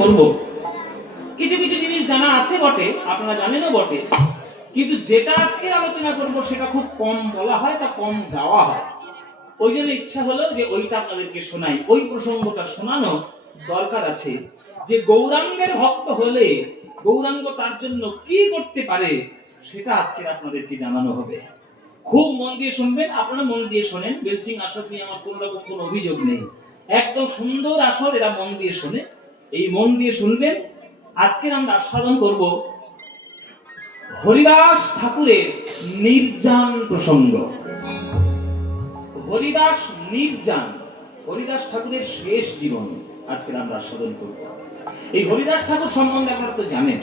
করব। কিছু কিছু জিনিস জানা আছে বটে, আপনারা জানেনও বটে, কিন্তু যেটা আজকে আলোচনা করব সেটা খুব কম বলা হয়, তা কম গাওয়া হয়। ওই জন্য ইচ্ছা হলো যে ওইটা আপনাদেরকে শোনাই। ওই প্রসঙ্গটা শোনানো দরকার আছে যে গৌরাঙ্গের ভক্ত হলে গৌরাঙ্গ তার জন্য কি করতে পারে, সেটা আজকে আপনাদেরকে জানানো হবে। খুব মন দিয়ে শুনবেন, আপনারা মন দিয়ে শোনেন। বেলসিং আসর নিয়ে আমার কোনো রকম কোনো অভিযোগ নেই, একদম সুন্দর আসর, এরা মন দিয়ে শোনে। এই মন দিয়ে শুনবেন। আজকে আমরা আস্বাদন করব হরিদাস ঠাকুরের নির্জান প্রসঙ্গ। হরিদাস নির্জান, হরিদাস ঠাকুরের শেষ জীবন আজকে আমরা আস্বাদন করব। এই হরিদাস ঠাকুর সম্বন্ধে আপনারা তো জানেন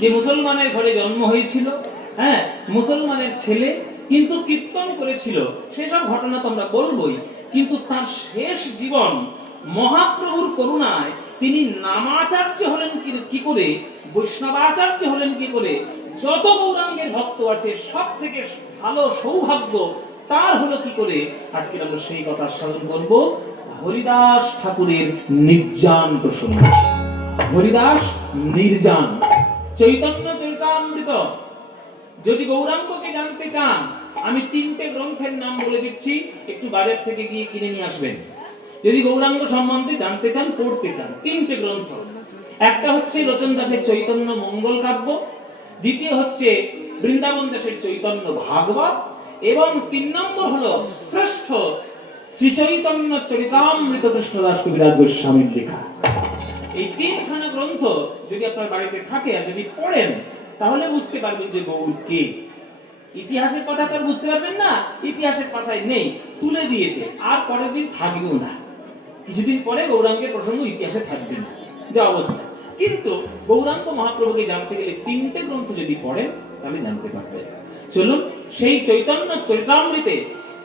যে মুসলমানের ঘরে জন্ম হয়েছিল, হ্যাঁ, মুসলমানের ছেলে, কিন্তু কীর্তন করেছিল, সেসব ঘটনা তো আমরা বলবোই। কিন্তু তার শেষ জীবন মহাপ্রভুর করুণায় তিনি নামাচার্য হলেন কি করে, বৈষ্ণবাচার্য হলেন কি করে, যত গৌরাঙ্গের ভক্ত আছে সব থেকে ভালো সৌভাগ্য তার হলো কি করে, আজকে আমরা সেই কথা স্মরণ করব। হরিদাস ঠাকুরের নির্জান প্রসঙ্গ। হরিদাস নির্জান, চৈতন্য চরিতামৃত। যদি গৌরাঙ্গকে জানতে চান, আমি 3টে গ্রন্থের নাম বলে দিচ্ছি, একটু বাজার থেকে গিয়ে কিনে নিয়ে আসবেন। যদি গৌরাঙ্গ সম্বন্ধে জানতে চান, পড়তে চান, 3টে গ্রন্থ। একটা হচ্ছে লোচন দাসের চৈতন্য মঙ্গল কাব্য, দ্বিতীয় হচ্ছে বৃন্দাবন দাসের চৈতন্য ভাগবত, এবং 3 নম্বর হলো শ্রেষ্ঠ শ্রী চৈতন্য চরিতামৃত কৃষ্ণদাস কবিরাজ গোস্বামীর লেখা। এই 3খানা গ্রন্থ যদি আপনার বাড়িতে থাকে আর যদি পড়েন, তাহলে বুঝতে পারবেন যে গৌর কে। ইতিহাসের কথা তো আর বুঝতে পারবেন না, ইতিহাসের পাতায় নেই, তুলে দিয়েছে, আর পরের দিন থাকবেও না। কিছুদিন পরে গৌরাঙ্গের প্রসঙ্গ ইতিহাসে থাকবে না, যা অবস্থা। কিন্তু গৌরাঙ্গ মহাপ্রভুকে জানতে গেলে 3টে গ্রন্থ যদি পড়েন, তাহলে জানতে পারবেন। চলুন সেই চৈতন্য চরিতামৃতে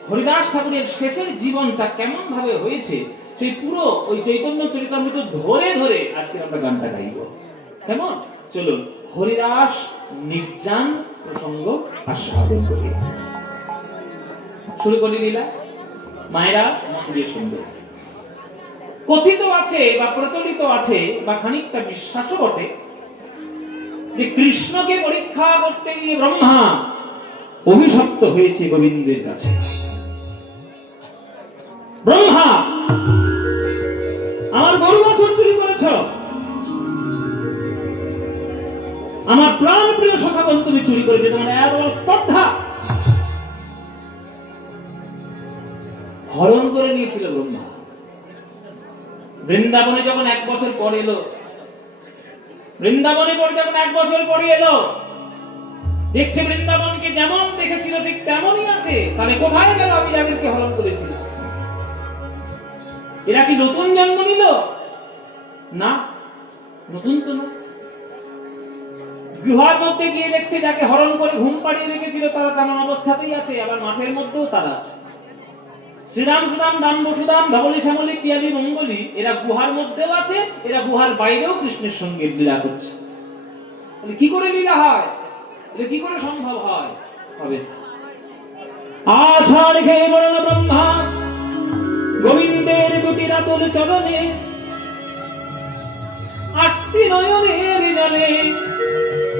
হরিদাস ঠাকুরের শেষের জীবনটা কেমন ভাবে হয়েছে, সেই পুরো ওই চৈতন্য চরিতামৃত ধরে ধরে আজকে আমরা গানটা গাইব। কেমন? চলুন হরিদাস নির্জান প্রসঙ্গ আস্বাদন করি। শুরু করি লীলা। মায়েরা মন দিয়ে শুনবে। কথিত আছে বা প্রচলিত আছে বা খানিকটা বিশ্বাসও বটে যে কৃষ্ণকে পরীক্ষা করতে গিয়ে ব্রহ্মা অভিশপ্ত হয়েছে গোবিন্দের কাছে। ব্রহ্মা, আমার গরু বাছুর চুরি করেছ, আমার প্রাণ প্রিয় সখাগণ তুমি চুরি করেছো, তোমার এত বড় স্পর্ধা। হরণ করে নিয়েছিল ব্রহ্মা। বৃন্দাবনে যখন 1 বছর পর এলো, বৃন্দাবনে পরে যখন 1 বছর পরে এলো, দেখছে বৃন্দাবনকে যেমন দেখেছিল ঠিক তেমনই আছে। তাহলে কোথায় গেল? আমি যাদেরকে হরণ করেছিল, এরা কি নতুন জন্ম নিল? না, নতুন তো না। গুহার মধ্যে গিয়ে দেখছে যাকে হরণ করে ঘুম পাড়িয়ে রেখেছিল তারা তেমন অবস্থাতেই আছে, আবার মাঠের মধ্যেও তারা আছে। শ্রীরাম সুদাম দাম বসুদাম ধবলি শ্যামলি পিয়ালি মঙ্গলি, এরা গুহার মধ্যেও আছে, এরা গুহার বাইরেও কৃষ্ণের সঙ্গে লীলা করছে। কি করে লীলা হয়? এটা কি করে সম্ভব হয়? হবে আষাঢ় খেয়ে বরণ ব্রহ্মা গোবিন্দের দুটি রাতুল চরণে, 8টি নয়নের জলে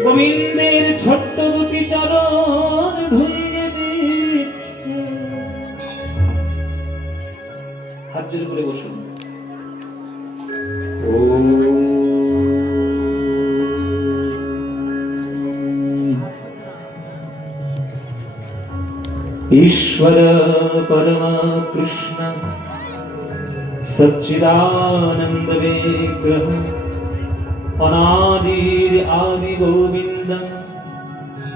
গোবিন্দের ছোট্ট দুটি চরণ ধুইয়ে দিচ্ছে। হাত জোর করে বসুন। ईश्वर परमा कृष्ण सच्चिदानंद विग्रह अनादिर आदि गोविंदं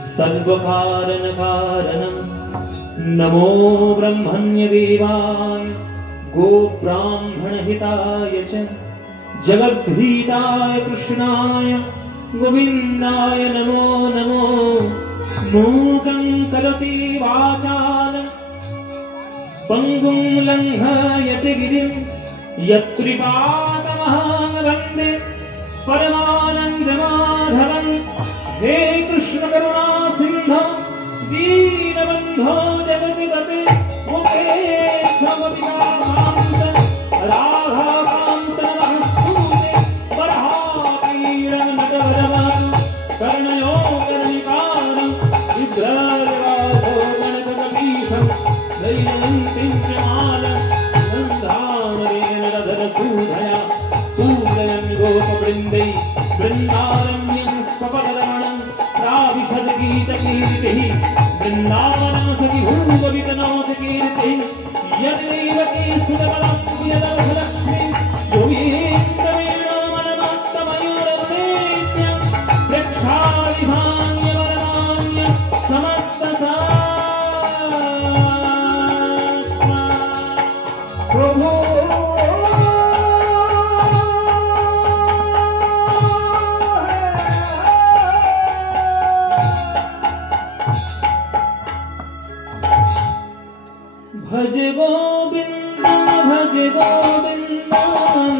सर्वकारण कारणं नमो ब्रह्मण्य देवाय गो ब्राह्मण हिताय च जगद्धिताय कृष्णाय गोविंदाय नमो नमो। मूकं करोति वाचालं पंगुं लंघयति गिरिं यत्कृपातमहं वन्दे परमानन्दमाधवं। हे कृष्ण करुणा सिन्धो दीनबन्धो जगद्पते गोपेश गोपिकान्त राधाकान्त नमस्तुते वरहा गोविन्दै वृन्दारण्यं स्वपदरमणं प्राविशद गीतकीर्तिः वृन्दावनं सखि भूगवितनाथ कीर्तिः यद्देवकी सुतबलं यदवलक्ष्मी योगीन्द्रवीणो मनमत्तमयूरवरेण्यं प्रेक्षालिभान्यवरमान्य समस्तसा प्रभु भज गोविन्दं भज गोविन्दं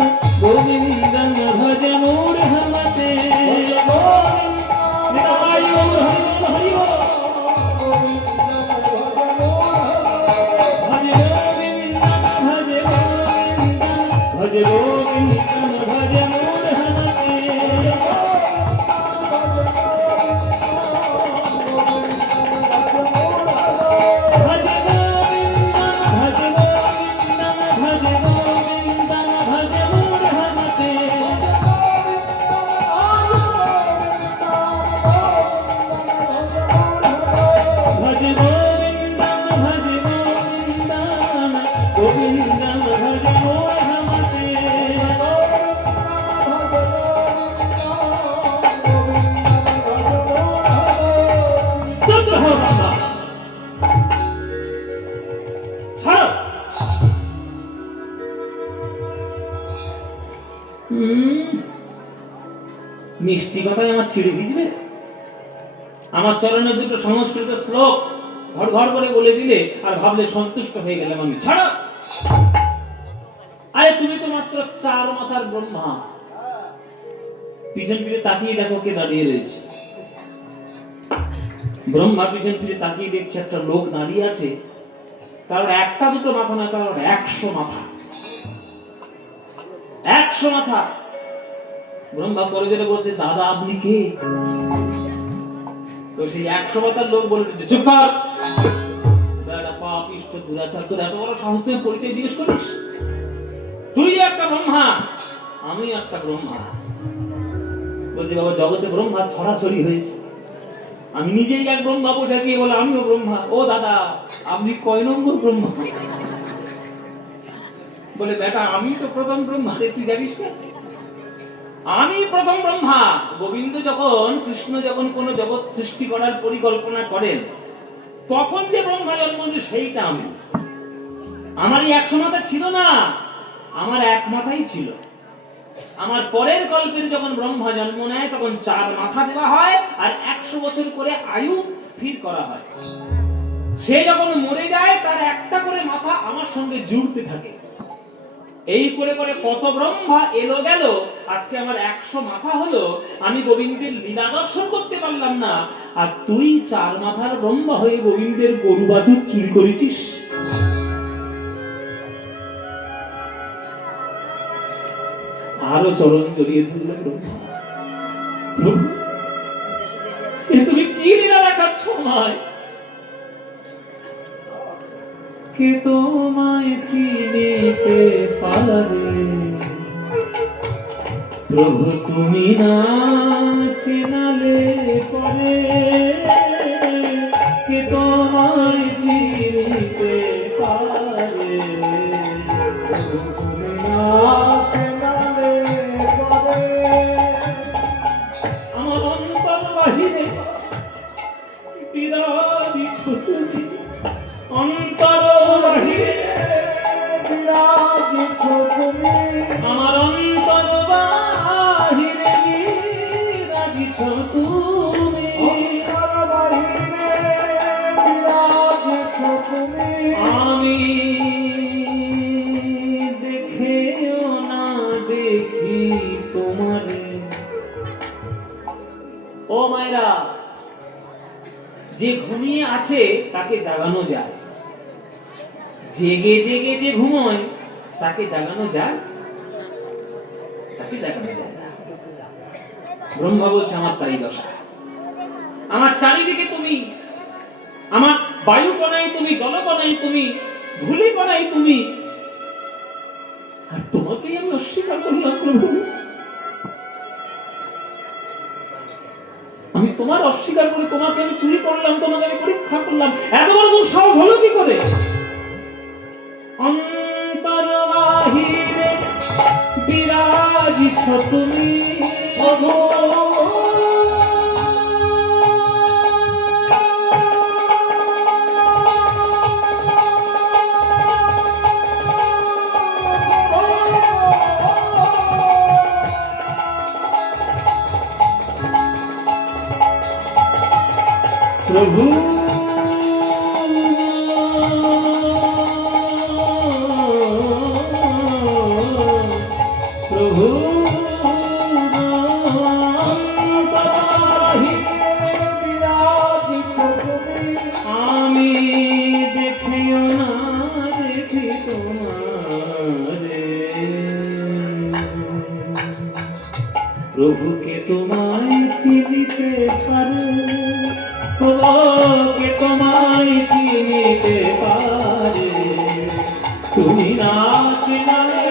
गोविन्दं भज मूढ़मते भज गोविन्दं भज मूढ़मते মিষ্টি কথায় আমার ছিড়ে দিবে আমার চরণের দুটো সংস্কৃত শ্লোক ঘর ঘর করে বলে দিলে আর ভাবলে সন্তুষ্ট হয়ে গেলাম আমি ছাড়ো আরে তুমি তো মাত্র 4 মাথার ব্রহ্মা পিছন ফিরে তাকিয়ে দেখো কে দাঁড়িয়ে রয়েছে ব্রহ্মা পিছন ফিরে তাকিয়ে দেখছে একটা লোক দাঁড়িয়ে আছে কারণ একটা দুটো মাথা না কারণ 100 মাথা 100 মাথা ব্রহ্মা করে জোরে বলছে দাদা আপনি কে তো সেই 100 মাথার লোক বলে দিচ্ছে চুপ কর বেটা পাপিষ্ঠ দুরাচার তোর এত বড় সাহস তুই পরিচয় জিজ্ঞেস করিস তুই একটা ব্রহ্মা আমি একটা ব্রহ্মা বলছি বাবা জগতে ব্রহ্মা ছড়াছড়ি হয়েছে আমি নিজেই এক ব্রহ্মা বসে আছি বলে আমিও ব্রহ্মা ও দাদা আপনি কয় নম্বর ব্রহ্মা বলে বেটা আমি তো প্রথম ব্রহ্মা তুই জানিস না আমি প্রথম ব্রহ্মা গোবিন্দ যখন কৃষ্ণ যখন কোন জগৎ সৃষ্টি করার পরিকল্পনা করেন তখন যে ব্রহ্মা জন্ম সেইটা আমি আমারই 100 মাথা ছিল না আমার এক মাথাই ছিল আমার পরের কল্পের যখন ব্রহ্মা জন্ম নেয় তখন 4 মাথা দেওয়া হয় আর 100 বছর করে আয়ু স্থির করা হয় সে যখন মরে যায় তার একটা করে মাথা আমার সঙ্গে জুড়তে থাকে এই করে করে কত ব্রহ্মা এলো গেল আজকে আমার 100 মাথা হলো আমি গোবিন্দের লীলা দর্শন করতে পারলাম না আর তুই 4 মাথার ব্রহ্মা হয়ে গোবিন্দের গরু বাছুর চুরি করেছিস আরো চরণ জড়িয়ে ধরল ব্রহ্মা তুমি কি লীলা দেখাচ্ছ আমায় কে তোমায় চিনিতে পারে প্রভু তুমি না চিনালে পরে কে তোমায় চিনিতে পারে তুমি না চিনালে পরে আমার অন্তর বাহিরে বিরাজিছ তুমি অন্তর বাহিরে বিরাজিছ তুমি আমার অন্তর বাহিরে বিরাজিছ তুমি অন্তর বাহিরে বিরাজিছ তুমি আমি দেখেও না দেখি তোমারে ও মায়েরা যে ঘুমিয়ে আছে তাকে জাগানো যায় জেগে জেগে যে ঘুমোয় তাকে জাগানো যায় তাকে জাগানো যায় না ব্রহ্মা বলছে আমার তাই দশা আমার চারিদিকে তুমি আমার বায়ু কণাই তুমি জল কণাই তুমি ধূলি কণাই তুমি আর তোমাকেই আমি অস্বীকার করলাম প্রভু তোমার অস্বীকার করে তোমাকে আমি চুরি করলাম, তোমাকে আমি পরীক্ষা করলাম, এত বড় তোর সাহস হলো কি করে? অন্তর বাহিরে বিরাজিছ তুমি প্রভু, প্রভু প্রভু আমি দেখিও না দেখি তোমারে, প্রভুকে তোমায় চিনিতে পারে, কে তোমায় চিনিতে পারে, তুমি না চিনালে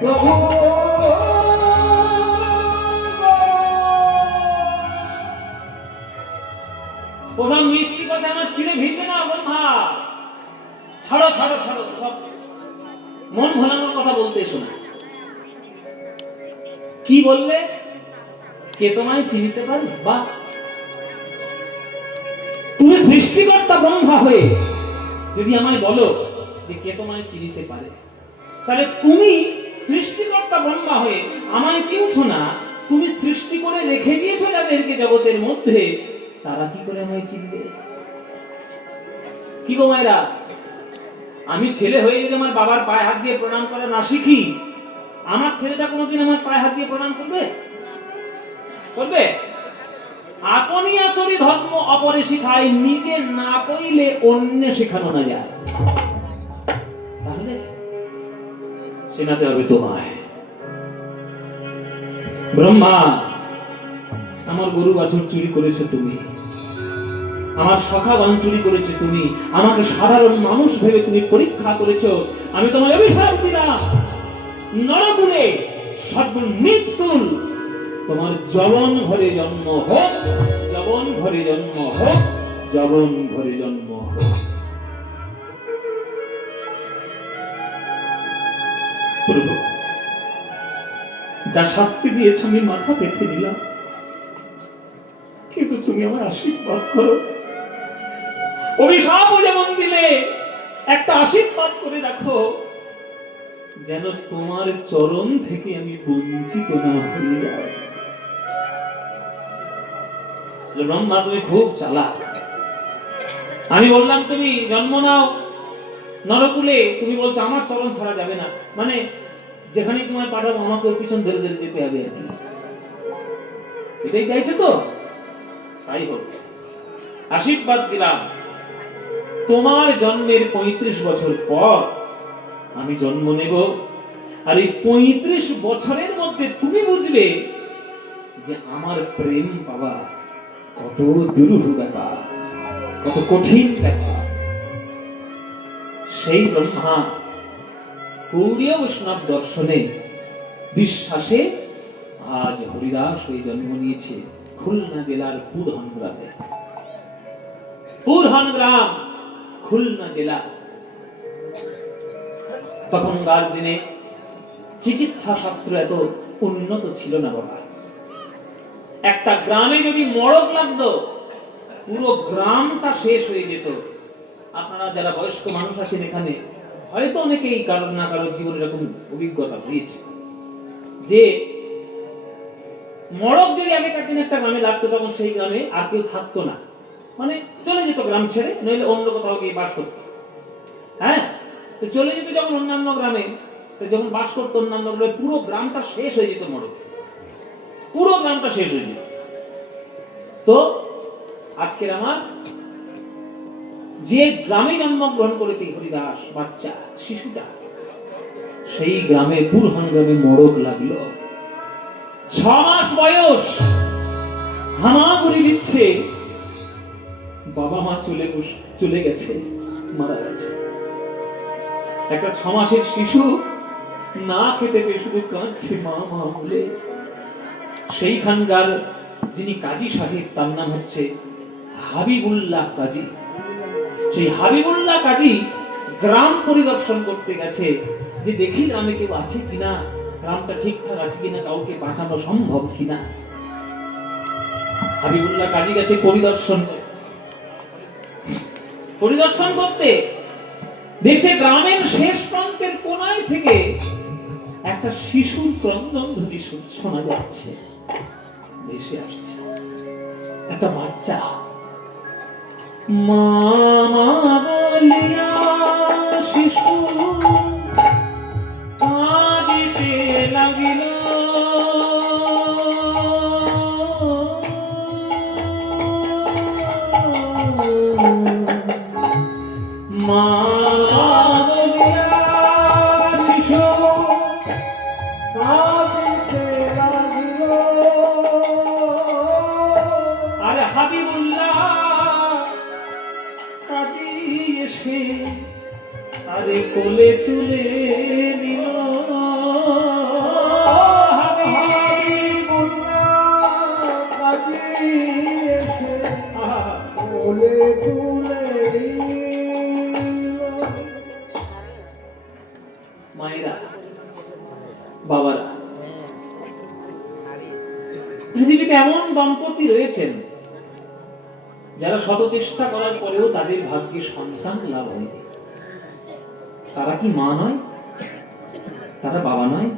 প্রভু। প্রথম মিষ্টি কথা আমার চিড়ে ভিজবে না ব্রহ্মা, ছাড়ো ছাড়ো ছাড়ো, সব মন ভোলানোর কথা বলতে শোনা। কি বললে? কে তোমায় চিনতে পারে? বাহ, তুমি সৃষ্টিকর্তা ব্রহ্মা হয়ে যদি আমায় বলো যে কে তোমায় চিনতে পারে, তাহলে তুমি সৃষ্টিকর্তা ব্রহ্মা হয়ে আমায় চিনছো না, তুমি সৃষ্টি করে রেখে দিয়েছো যাদেরকে জগতের মধ্যে, তারা কি করে আমায় চিনবে? কি গো মায়েরা, আমি ছেলে হয়ে যদি আমার বাবার পায়ে হাত দিয়ে প্রণাম করা না শিখি, আমার ছেলেটা কোনোদিন আমার পায়ে হাত দিয়ে প্রণাম করবে? করবে? আপনি আচরি ধর্ম অপরে শিখায়, নিজে না কইলে অন্য শেখানো না যায়। তাহলে চেনাতে হবে তোমায়। ব্রহ্মা, আমার গরু বাছুর চুরি করেছো তুমি, আমার সখাগণ চুরি করেছে তুমি, আমাকে সাধারণ মানুষ ভেবে তুমি পরীক্ষা করেছো। আমি তোমার অভিশাপ দিলাম, নরকুলে সর্বগুণ নিষ্কুল তোমার যবন ঘরে জন্ম হোক, যবন ঘরে জন্ম হোক, যবন ঘরে জন্ম হোক। প্রভু, যা শাস্তি দিয়েছ আমি মাথা পেতে নিলাম, কিন্তু তুমি আমার আশীর্বাদ করো। অভিশাপ যেমন দিলে, একটা আশীর্বাদ করে রাখো, যেন তোমার চরণ থেকে আমি বঞ্চিত না হয়ে যাই। ব্রহ্মা, তুমি খুব চালাক। আমি বললাম তুমি জন্ম নাও নরকুলে, তুমি বলছো আমার চরণ ছাড়া যাবে না, মানে যেখানে তোমায় পাঠাবো আমাকে ওর পিছন ধরে ধরে যেতে হবে আর কি, এটাই চাইছো তো? তাই হোক, আশীর্বাদ দিলাম, তোমার জন্মের 35 বছর পর আমি জন্ম নেব, আর এই 35 বছরের মধ্যে তুমি বুঝবে যে আমার প্রেম পাওয়া কত দুরূহ ব্যাপার, কত কঠিন ব্যাপার। সেই ব্রহ্মা গৌড়ীয় বৈষ্ণব দর্শনে বিশ্বাসে আজ হরিদাস হয়ে জন্ম নিয়েছে খুলনা জেলার পুরহান গ্রামে। পুরহান গ্রাম খুলনা জেলা। তখনকার দিনে চিকিৎসা শাস্ত্র এত উন্নত ছিল না বাবা। একটা গ্রামে যদি মড়ক লাগতো, পুরো গ্রামটা শেষ হয়ে যেত। আপনারা যারা বয়স্ক মানুষ আছেন এখানে, হয়তো অনেকেই কারোর না কারোর জীবনে এরকম অভিজ্ঞতা হয়েছে যে মড়ক যদি আগেকার দিনে একটা গ্রামে লাগতো, তখন সেই গ্রামে আর কেউ থাকতো না, মানে চলে যেত গ্রাম ছেড়ে, নইলে অন্য কোথাও গিয়ে বাস করতো। হ্যাঁ, তো চলে যেত যখন অন্যান্য গ্রামে, তো যখন বাস করতো অন্যান্য গ্রামে, পুরো গ্রামটা শেষ হয়ে যেত মড়ক, পুরো গ্রামটা শেষ হয়ে যেত। তো আজকের আমার যে গ্রামে জন্মগ্রহণ করেছে হরিদাস, বাচ্চা শিশুটা, সেই গ্রামে পুরহান গ্রামে মড়ক লাগলো। 6 মাস বয়স, হামাগুড়ি দিচ্ছে, বাবা মা চলে গেছে, মারা গেছে। একটা 6 মাসের শিশু না খেতে পেয়ে শুধু কাঁদছে মা মা বলে। সেইখানকার যিনি কাজী সাহেব, তার নাম হচ্ছে হাবিবুল্লাহ কাজী। সেই হাবিবুল্লাহ কাজী গ্রাম পরিদর্শন করতে গেছে, যে দেখি গ্রামে কেউ আছে কিনা, গ্রামটা ঠিকঠাক আছে কিনা, কাউকে বাঁচানো সম্ভব কিনা। হাবিবুল্লাহ কাজী গেছে পরিদর্শন করতে, দেখছে গ্রামের শেষ প্রান্তের কোনায় থেকে একটা শিশুর ক্রন্দন ধ্বনি শোনা যাচ্ছে, ভেসে আসছে। একটা বাচ্চা মামা বলিয়া শিশু কাঁদিতে লাগিল। মামা বলিয়া শিশু কাঁদিতে লাগিল। আর হাবিবুল্লাহ কাজী এসে আরে কোলে তুলে নিল। মায়েরা, বাবারা, পৃথিবীতে এমন দম্পতি রয়েছেন যারা শত চেষ্টা করার পরেও তাদের ভাগ্যে সন্তান লাভ হয়নি। তারা কি মা নয়? তারা বাবা নয়?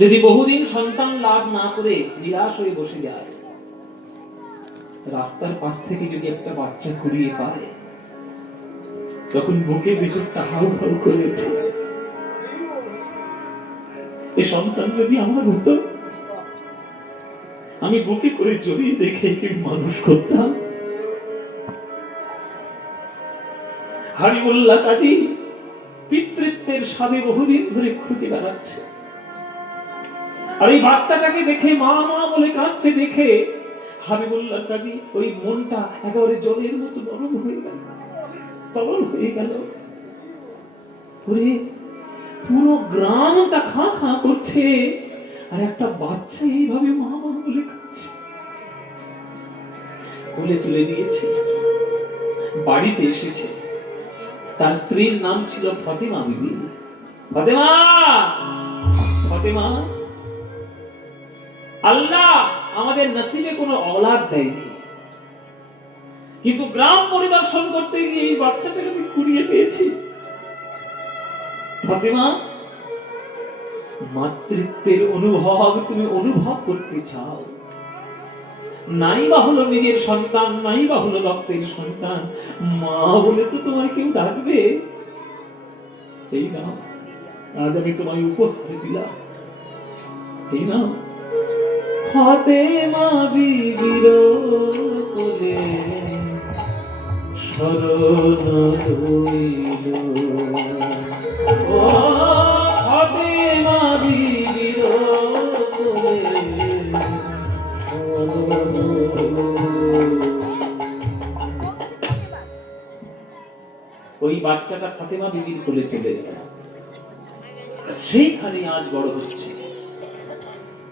যদি বহুদিন সন্তান লাভ না করে নিরাশ হয়ে বসে যায়, রাস্তার পাশ থেকে যদি একটা বাচ্চা কুড়িয়ে পায়, তখন বুকের ভিতরটা হাউ হাউ করে ওঠে। এই সন্তান যদি আমার হতো, আমি বুকে করে জড়িয়ে দেখে একে মানুষ করতাম। হাবিবুল্লাহ কাজী পিতৃত্বের স্বাদে বহুদিন ধরে খুঁজে বেড়াচ্ছে, আর এই বাচ্চাটাকে দেখে মা মা বলে কাঁদছে দেখে হাবিবুল্লাহ কাজী ওই মনটা একেবারে জলের মতো নরম হয়ে গেল, তরল হয়ে গেল। পুরো গ্রামটা খাঁ খাঁ করছে, আর একটা বাচ্চা এইভাবে মা মা বলে কাঁদছে। কোলে তুলে দিয়েছে, বাড়িতে এসেছে। তার স্ত্রীর নাম ছিল ফাতেমা বিবি। ফাতেমা, ফাতেমা, আল্লাহ আমাদের নসিবে কোনো औलाद দেয়নি, কিন্তু গ্রাম পরিদর্শন করতে গিয়ে এই বাচ্চাটাকে আমি কুড়িয়ে পেয়েছি। ফাতেমা, মাতৃত্বের অনুভব তুমি অনুভব করতে চাও, নাই বা হলো নিজের সন্তান, নাই বা হলো রক্তের সন্তান, মা বলে তো তোমায় কেউ ডাকবে। এই নাও, আজ আমি তোমায় উপহার দিলাম, এই নাও। ফাতেমা বিবির কোলে শরণ রইল। ও ফাতেমা বিবির কোলে শরণ রইল। ওই বাচ্চাটা ফাতেমা বিবির কোলে চলে গেল, সেইখানে আজ বড় হচ্ছে।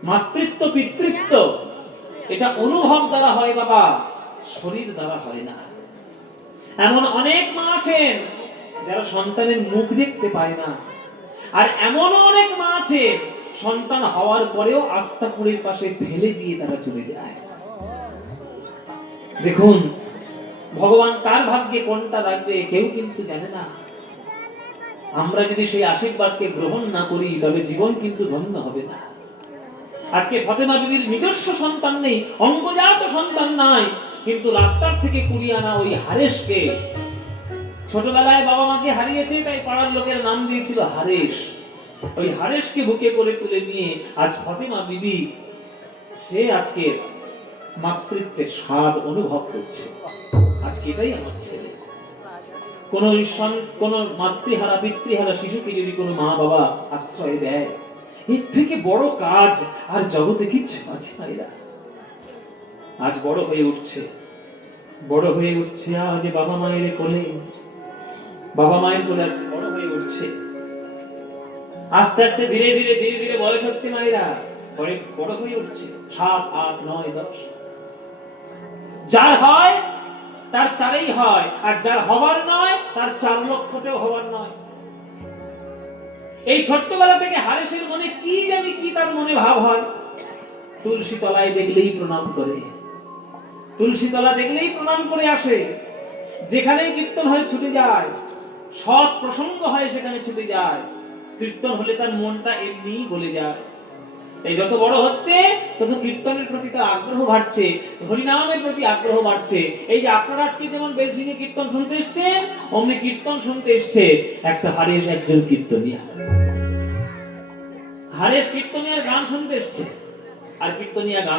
মাতৃত্ব পিতৃত্ব এটা অনুভব দ্বারা হয় বাবা, শরীর দ্বারা হয় না। এমন অনেক মা আছেন যারা সন্তানের মুখ দেখতে পায় না, আর এমন অনেক মা আছে সন্তান হওয়ার পরেও আস্তাকুড়ের পাশে ফেলে দিয়ে তারা চলে যায়। দেখুন, ভগবান কার ভাগ্যে কোনটা রাখবে কেউ কিন্তু জানে না। আমরা যদি সেই আশীর্বাদকে গ্রহণ না করি, তবে জীবন কিন্তু ধন্য হবে না। আজকে ফাতেমা বিবির নিজস্ব সন্তান নেই, অঙ্গজাত সন্তান নাই, কিন্তু রাস্তার থেকে কুড়িয়ে আনা ওই হারেশকে, ছোটবেলায় বাবা মাকে হারিয়েছে তাই পাড়ার লোকের নাম দিয়েছিল হারেশ। ওই হারেশকে বুকে করে তুলে নিয়ে আজ ফাতেমা বিবি সে আজকে মাতৃত্বের স্বাদ অনুভব করছে। আজকে এটাই আমার ছেলে। কোন মাতৃহারা পিতৃহারা শিশুকে যদি কোনো মা বাবা আশ্রয় দেয়, এর থেকে বড় কাজ আর জগতে কিচ্ছু আছে না। এরা আজ বড় হয়ে উঠছে, বড় হয়ে উঠছে আজ বাবা মায়ের কোলে। বাবা মায়ের কোলে বড় হয়ে উঠছে, আস্তে আস্তে ধীরে ধীরে ধীরে ধীরে বয়স হচ্ছে, মায়েরা বড় হয়ে উঠছে, 7, 8, 9, 10। যার হয় তার 4ই হয়, আর যার হবার নয় তার 4 লক্ষতেও হবার নয়। এই ছোট্টবেলা থেকে হারেসের মনে কি জানি কি তার মনে ভাব হয়, তুলসী তলায় দেখলেই প্রণাম করে, তুলসী তলা দেখলেই প্রণাম করে আসে, যেখানেই কীর্তন হয় ছুটে যায়, সৎ প্রসঙ্গ হয় সেখানে ছুটে যায়, কীর্তন হলে তার মনটা এমনিই গলে যায়। এই যত বড় হচ্ছে তত কীর্তনের প্রতি তার আগ্রহ বাড়ছে, হরিনামের প্রতি আগ্রহ বাড়ছে। এই যে আপনারা আজকে যেমন বেলসিংহে কীর্তন শুনতে এসেছেন, অমনি কীর্তন শুনতে এসছে একটা হারেস, একজন কীর্তনিয়া। হারেস কীর্তনিয়ার গান শুনতে এসছে, আর কীর্তনিয়া গান